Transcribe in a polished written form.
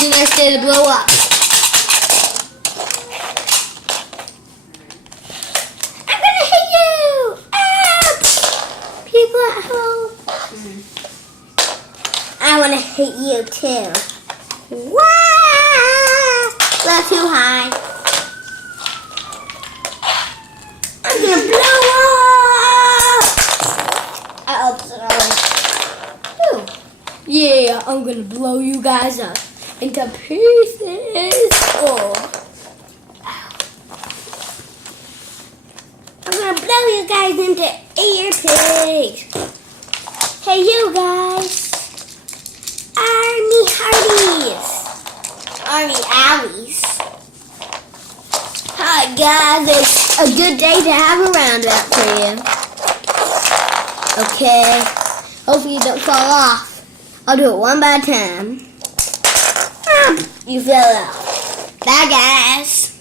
the next day to blow up. I'm gonna hit you! People at home. I wanna hit you too. Wow! Not too high. I'm gonna blow up! Yeah, I'm gonna blow you guys up into pieces. Oh. I'm gonna blow you guys into air pigs. Hey, you guys. Army Hardies. Army Owies. Hi, guys. It's a good day to have a roundup for you. Okay. Hopefully you don't fall off. I'll do it one by a time. You fell out. Bye, guys.